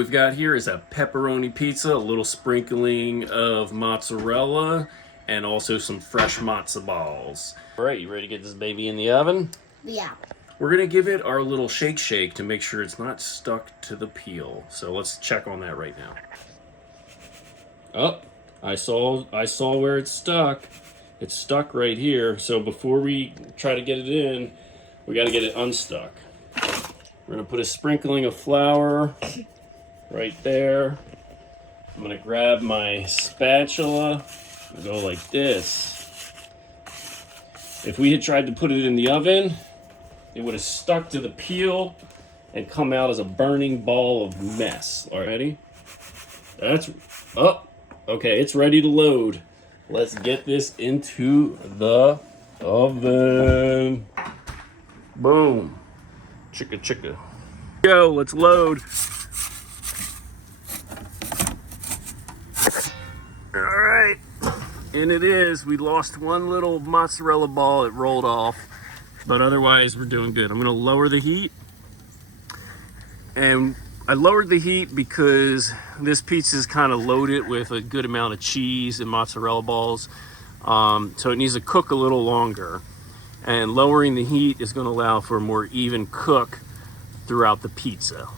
we've got here is a pepperoni pizza, a little sprinkling of mozzarella, and also some fresh matzo balls. All right, you ready to get this baby in the oven? Yeah. We're gonna give it our little shake to make sure it's not stuck to the peel. So let's check on that right now. Oh, I saw where it's stuck. It's stuck right here. So before we try to get it in, we gotta get it unstuck. We're gonna put a sprinkling of flour right there. I'm gonna grab my spatula and go like this. If we had tried to put it in the oven, it would have stuck to the peel and come out as a burning ball of mess. All right, ready? Okay, it's ready to load. Let's get this into the oven. Boom. Chicka. Go, let's load. All right, and it is. We lost one little mozzarella ball. It rolled off, but otherwise we're doing good. I'm gonna lower the heat. And I lowered the heat because this pizza is kind of loaded with a good amount of cheese and mozzarella balls. So it needs to cook a little longer. And lowering the heat is going to allow for a more even cook throughout the pizza.